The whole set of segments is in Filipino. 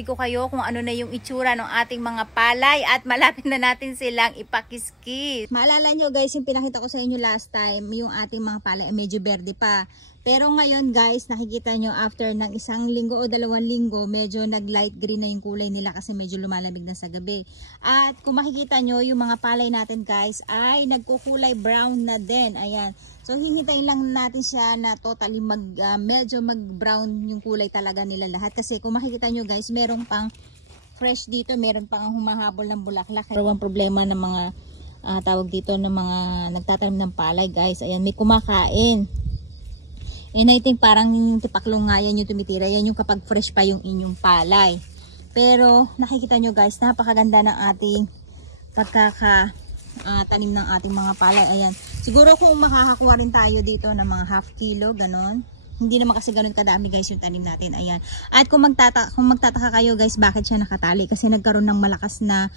ko kayo kung ano na yung itsura ng ating mga palay at malapit na natin silang ipakiskis. Maalala nyo guys, yung pinakita ko sa inyo last time, yung ating mga palay medyo berde pa. Pero ngayon guys, nakikita nyo after ng 1 linggo o 2 linggo, medyo nag light green na yung kulay nila kasi medyo lumalamig na sa gabi. At kung makikita nyo, yung mga palay natin guys ay nagkukulay brown na din. Ayan. So hihintayin lang natin siya na totally medyo mag-brown yung kulay talaga nila lahat. Kasi kung makikita nyo guys, merong pang fresh dito, meron pang humahabol ng bulaklak. Pero ang problema ng mga tawag dito ng mga nagtatanim ng palay guys, ayan, may kumakain. And I think parang tipaklong nga yan yung tumitira. Yan yung kapag fresh pa yung inyong palay. Pero nakikita nyo guys, napakaganda ng ating tanim ng ating mga palay. Ayan. Siguro kung makakakuha rin tayo dito ng mga ½ kilo, ganon. Hindi naman kasi ganon kadami guys yung tanim natin. Ayan. At kung magtataka kayo guys, bakit siya nakatali? Kasi nagkaroon ng malakas na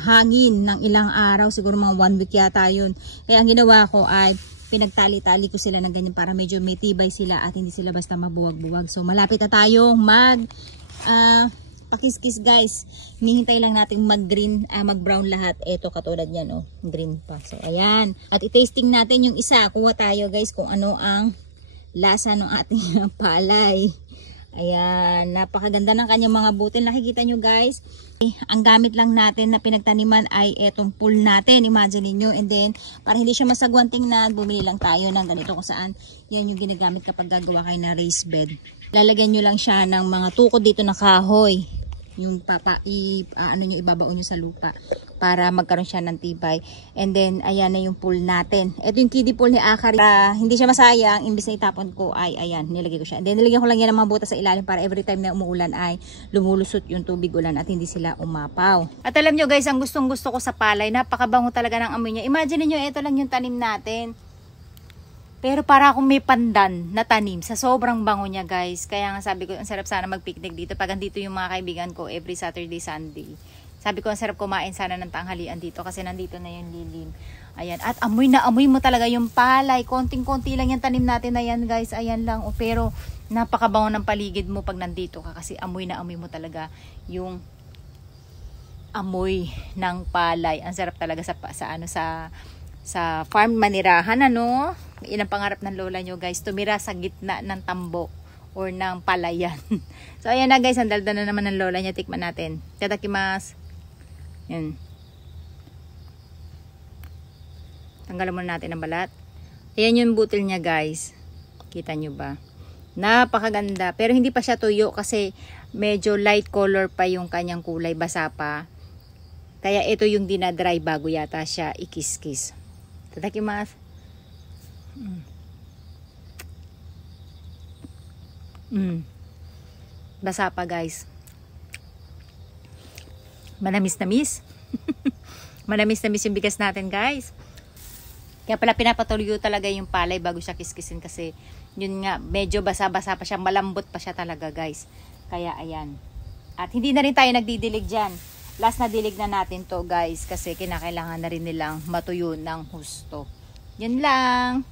hangin ng ilang araw. Siguro mga 1 week yata yun. Kaya ang ginawa ko ay pinagtali-tali ko sila ng ganyan para medyo may tibay sila at hindi sila basta mabuwag-buwag. So malapit na tayong pakiskis guys. Hinihintay lang natin mag-green, mag-brown lahat. Ito katulad yan, oh, green pa. So ayan. At i-tasting natin yung isa. Kuha tayo guys kung ano ang lasa ng ating palay. Ayan, napakaganda ng kanyang mga butil. Nakikita nyo guys. Ang gamit lang natin na pinagtaniman ay etong pool natin. Imagine niyo. And then, para hindi siya masagwan tingnan, bumili lang tayo ng ganito kung saan. Yan yung ginagamit kapag gagawa kayo na raised bed. Lalagyan nyo lang siya ng mga tukod dito na kahoy. Yung ibabaon nyo sa lupa para magkaroon siya ng tibay. And then, ayan na yung pool natin. Ito yung kiddie pool ni Akari. Hindi siya masayang, imbis na itapon ko ay, ayan, nilagay ko siya. And then, nilagyan ko lang yan ng mga butas sa ilalim para every time na umuulan ay lumulusot yung tubig ulan at hindi sila umapaw. At alam nyo guys, ang gustong gusto ko sa palay, napakabango talaga ng amoy niya. Imagine niyo, ito lang yung tanim natin. Pero para akong may pandan na tanim sa sobrang bango niya guys. Kaya nga sabi ko, ang sarap sana mag-picnic dito. Pag andito yung mga kaibigan ko every Saturday, Sunday. Sabi ko, ang sarap kumain sana ng tanghalian dito kasi nandito na yung lilim. Ayan. At amoy na amoy mo talaga yung palay. Konting-konti lang yung tanim natin na yan guys. Ayan lang. O, pero napakabango ng paligid mo pag nandito ka. Kasi amoy na amoy mo talaga yung amoy ng palay. Ang sarap talaga sa farm manirahan, ano? Yan ang pangarap ng lola nyo guys, tumira sa gitna ng tambo or ng palayan. So ayan na guys, ang dalda na naman ng lola niya. Tikman natin. Tadakimasu. Yan. Tanggalan muna natin ang balat. Ayan yung butil niya guys. Kita nyo ba? Napakaganda. Pero hindi pa siya tuyo kasi medyo light color pa yung kanyang kulay, basa pa. Kaya ito yung dinadry bago yata siya ikiskis. Tadakimasu. Basa pa guys. Manamis-namis. Manamis-namis yung bigas natin guys. Kaya pala pinapatuloy talaga yung palay bago siya kiskisin kasi yun nga, medyo basa-basa pa siya, malambot pa siya talaga guys. Kaya ayan. At hindi na rin tayo nagdidilig dyan. Last na dilig na natin to guys kasi kinakailangan na rin nilang matuyo ng husto. Yan lang.